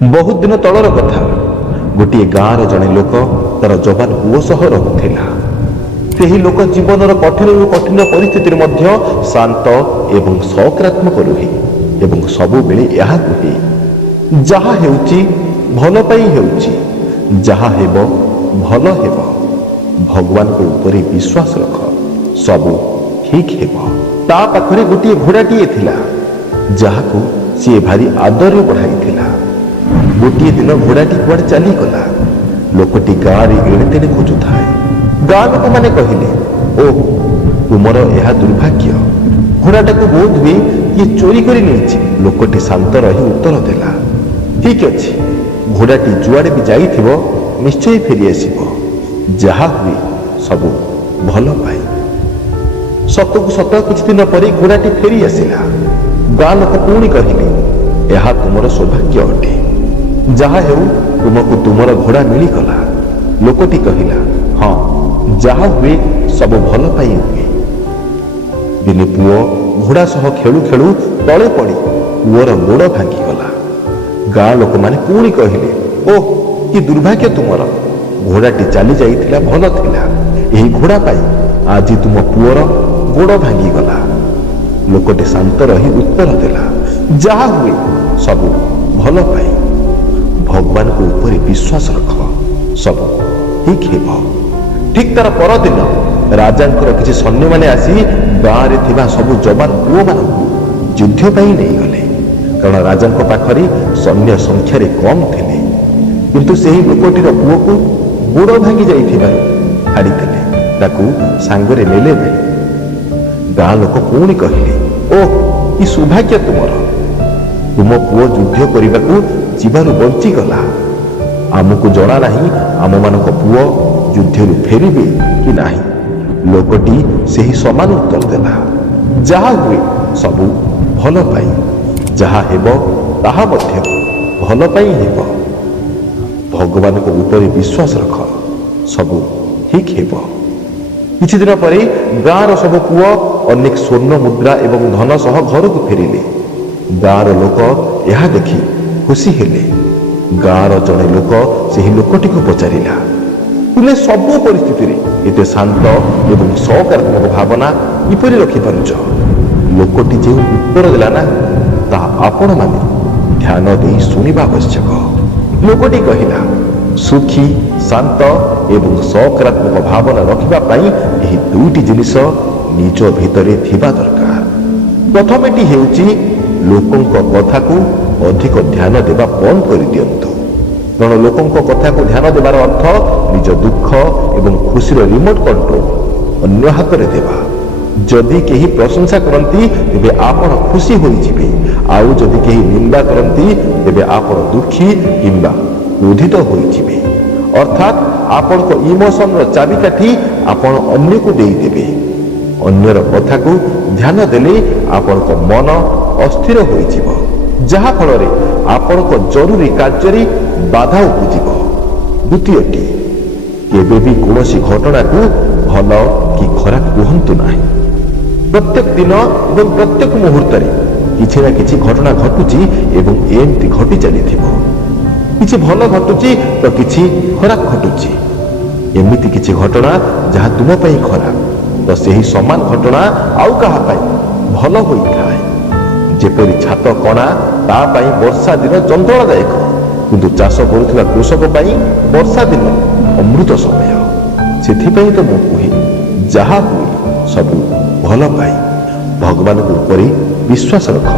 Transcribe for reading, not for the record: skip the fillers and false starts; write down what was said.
बहुत दिन तलर कथा गोटे गाँव जड़े लोक तार जवान पुओ सह रहुथिला। ସେହି ଲୋକ ଜୀବନର କଠିନରୁ କଠିନ ପରିସ୍ଥିତିରେ ମଧ୍ୟ ଶାନ୍ତ ଏବଂ ସକାରାତ୍ମକ ରୁହେ ଏବଂ ସବୁବେଳେ ଏହା କୁହେ, ଯାହା ହେଉଛି ଭଲ ପାଇଁ ହେଉଛି, ଯାହା ହେବ ଭଲ ହେବ। ଭଗବାନଙ୍କ ଉପରେ ବିଶ୍ୱାସ ରଖ, ସବୁ ଠିକ୍ ହେବ। ତା ପାଖରେ ଗୋଟିଏ ଘୋଡ଼ାଟିଏ ଥିଲା ଯାହାକୁ ସିଏ ଭାରି ଆଦରରେ ବଢ଼ାଇଥିଲା। ଗୋଟିଏ ଦିନ ଘୋଡ଼ାଟି କୁଆଡ଼େ ଚାଲିଗଲା। ଲୋକଟି ଗାଁରେ ଏଣେ ତେଣେ ଖୋଜୁଥାଏ। ଗାଁ ଲୋକମାନେ କହିଲେ, ଓହ, ତୁମର ଏହା ଦୁର୍ଭାଗ୍ୟ, ଘୋଡ଼ାଟାକୁ ବୋଧ ହୁଏ କିଏ ଚୋରି କରି ନେଇଛି। ଲୋକଟି ଶାନ୍ତ ରହି ଉତ୍ତର ଦେଲା, ଠିକ୍ ଅଛି, ଘୋଡ଼ାଟି ଯୁଆଡ଼େ ବି ଯାଇଥିବ ନିଶ୍ଚୟ ଫେରିଆସିବ। ଯାହା ହୁଏ ସବୁ ଭଲ ପାଇଁ। ସତକୁ ସତ କିଛି ଦିନ ପରେ ଘୋଡ଼ାଟି ଫେରି ଆସିଲା। ଗାଁ ଲୋକ ପୁଣି କହିଲେ, ଏହା ତୁମର ସୌଭାଗ୍ୟ ଅଟେ, ଯାହା ହେଉ ତୁମକୁ ତୁମର ଘୋଡ଼ା ମିଳିଗଲା। ଲୋକଟି କହିଲା, ହଁ, ଯାହା ହୁଏ ସବୁ ଭଲ ପାଇଁ ହୁଏ। ଦିନେ ପୁଅ ଘୋଡ଼ା ସହ ଖେଳୁ ଖେଳୁ ତଳେ ପଡ଼ି ପୁଅର ଗୋଡ଼ ଭାଙ୍ଗିଗଲା। ଗାଁ ଲୋକମାନେ ପୁଣି କହିଲେ, ଓହ, କି ଦୁର୍ଭାଗ୍ୟ ତୁମର, ଘୋଡ଼ାଟି ଚାଲି ଯାଇଥିଲା, ଭଲ ଥିଲା। ଏହି ଘୋଡ଼ା ପାଇଁ ଆଜି ତୁମ ପୁଅର ଗୋଡ଼ ଭାଙ୍ଗିଗଲା। ଲୋକଟି ଶାନ୍ତ ରହି ଉତ୍ତର ଦେଲା, ଯାହା ହୁଏ ସବୁ ଭଲ ପାଇଁ। ଭଗବାନଙ୍କ ଉପରେ ବିଶ୍ୱାସ ରଖ, ସବୁ ଠିକ୍ ହେବ। ଠିକ୍ ତାର ପରଦିନ ରାଜାଙ୍କର କିଛି ସୈନ୍ୟମାନେ ଆସି ଗାଁରେ ଥିବା ସବୁ ଯବାନ ପୁଅମାନଙ୍କୁ ଯୁଦ୍ଧ ପାଇଁ ନେଇଗଲେ। କାରଣ ରାଜାଙ୍କ ପାଖରେ ସୈନ୍ୟ ସଂଖ୍ୟାରେ କମ୍ ଥିଲେ। କିନ୍ତୁ ସେହି ଲୋକଟିର ପୁଅକୁ ଗୋଡ଼ ଭାଙ୍ଗି ଯାଇଥିବାରୁ ଛାଡ଼ିଥିଲେ, ତାକୁ ସାଙ୍ଗରେ ନେଲେ ନାହିଁ। ଗାଁ ଲୋକ ପୁଣି କହିଲେ, ଓହ, କି ସୌଭାଗ୍ୟ ତୁମର, ତୁମ ପୁଅ ଯୁଦ୍ଧ କରିବାକୁ ଯିବାରୁ ବଞ୍ଚିଗଲା। ଆମକୁ ଜଣା ନାହିଁ ଆମମାନଙ୍କ ପୁଅ ଯୁଦ୍ଧରୁ ଫେରିବେ କି ନାହିଁ। ଲୋକଟି ସେହି ସମାନ ଉତ୍ତର ଦେଲା, ଯାହା ହୁଏ ସବୁ ଭଲ ପାଇଁ, ଯାହା ହେବ ତାହା ମଧ୍ୟ ଭଲ ପାଇଁ ହେବ। ଭଗବାନଙ୍କ ଉପରେ ବିଶ୍ୱାସ ରଖ, ସବୁ ଠିକ୍ ହେବ। କିଛି ଦିନ ପରେ ଗାଁର ସବୁ ପୁଅ ଅନେକ ସ୍ୱର୍ଣ୍ଣ ମୁଦ୍ରା ଏବଂ ଧନ ସହ ଘରକୁ ଫେରିଲେ। ଗାଁର ଲୋକ ଏହା ଦେଖି ଖୁସି ହେଲେ। ଗାଁର ଜଣେ ଲୋକ ସେହି ଲୋକଟିକୁ ପଚାରିଲା, ତୁମେ ସବୁ ପରିସ୍ଥିତିରେ ଏତେ ଶାନ୍ତ ଏବଂ ସକାରାତ୍ମକ ଭାବନା କିପରି ରଖିପାରୁଛ? ଲୋକଟି ଯେଉଁ ଉତ୍ତର ଦେଲା ନା, ତାହା ଆପଣମାନେ ଧ୍ୟାନ ଦେଇ ଶୁଣିବା ଆବଶ୍ୟକ। ଲୋକଟି କହିଲା, ସୁଖୀ, ଶାନ୍ତ ଏବଂ ସକାରାତ୍ମକ ଭାବନା ରଖିବା ପାଇଁ ଏହି ଦୁଇଟି ଜିନିଷ ନିଜ ଭିତରେ ଥିବା ଦରକାର। ପ୍ରଥମଟି ହେଉଛି ଲୋକଙ୍କ କଥାକୁ ଅଧିକ ଧ୍ୟାନ ଦେବା ବନ୍ଦ କରିଦିଅନ୍ତୁ। କାରଣ ଲୋକଙ୍କ କଥାକୁ ଧ୍ୟାନ ଦେବାର ଅର୍ଥ ନିଜ ଦୁଃଖ ଏବଂ ଖୁସିର ରିମୋଟ କଣ୍ଟ୍ରୋଲ ଅନ୍ୟ ହାତରେ ଦେବା। ଯଦି କେହି ପ୍ରଶଂସା କରନ୍ତି ତେବେ ଆପଣ ଖୁସି ହୋଇଯିବେ, ଆଉ ଯଦି କେହି ନିନ୍ଦା କରନ୍ତି ତେବେ ଆପଣ ଦୁଃଖୀ କିମ୍ବା କ୍ରୋଧିତ ହୋଇଯିବେ। ଅର୍ଥାତ୍ ଆପଣଙ୍କ ଇମୋସନର ଚାବିକାଠି ଆପଣ ଅନ୍ୟକୁ ଦେଇଦେବେ। ଅନ୍ୟର କଥାକୁ ଧ୍ୟାନ ଦେଲେ ଆପଣଙ୍କ ମନ ଅସ୍ଥିର ହୋଇଯିବ, ଯାହାଫଳରେ ଆପଣଙ୍କ ଜରୁରୀ କାର୍ଯ୍ୟରେ ବାଧା ଉପୁଜିବ। ଦ୍ୱିତୀୟଟି, କେବେ ବି କୌଣସି ଘଟଣାକୁ ଭଲ କି ଖରାପ କୁହନ୍ତୁ ନାହିଁ। ପ୍ରତ୍ୟେକ ଦିନ ଏବଂ ପ୍ରତ୍ୟେକ ମୁହୂର୍ତ୍ତରେ କିଛି ନା କିଛି ଘଟଣା ଘଟୁଛି ଏବଂ ଏମିତି ଘଟି ଚାଲିଥିବ। କିଛି ଭଲ ଘଟୁଛି ତ କିଛି ଖରାପ ଘଟୁଛି। ଏମିତି କିଛି ଘଟଣା ଯାହା ତୁମ ପାଇଁ ଖରାପ ତ ସେହି ସମାନ ଘଟଣା ଆଉ କାହା ପାଇଁ ଭଲ ହୋଇଥାଏ। ଯେପରି ଛାତ କଣା, ତା ପାଇଁ ବର୍ଷା ଦିନ ଯନ୍ତ୍ରଣାଦାୟକ, କିନ୍ତୁ ଚାଷ କରୁଥିବା କୃଷକ ପାଇଁ ବର୍ଷା ଦିନ ଅମୃତ ସମୟ। ସେଥିପାଇଁ ତ ମୁଁ କୁହେ, ଯାହା ହୁଏ ସବୁ ଭଲ ପାଇଁ। ଭଗବାନଙ୍କ ଉପରେ ବିଶ୍ୱାସ ରଖ।